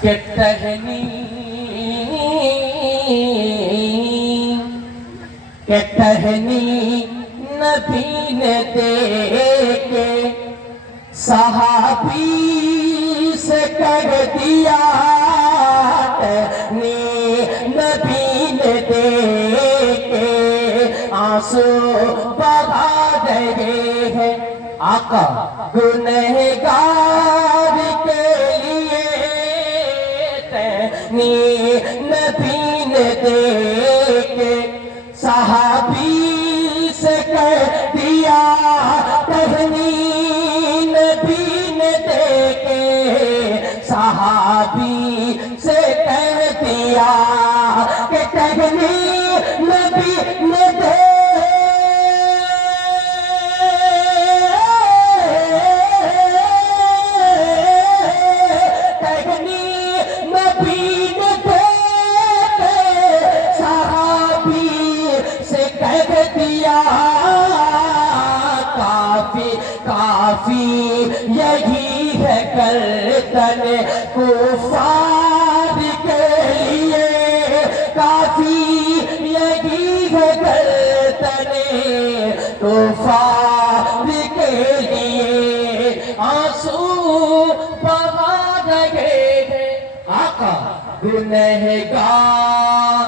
کہ ٹہنی نبی نے دیکھے صحابی سے کر دیا ٹہنی نبی نے دیکھے آنسو بہا رہے ہیں آقا گنہگار کے لیے ٹہنی نبی نے دیکھے صحابی سے کہہ دیا ٹہنی نبی نے دیکھے صحابی سے کہہ دیا کہ ٹہنی نبی نے دیکھے کافی یہی ہے گردن کفار کے لیے کافی یہی ہے گردن کفار کے لیے آنسو بہا رہے ہیں آقا گنہگار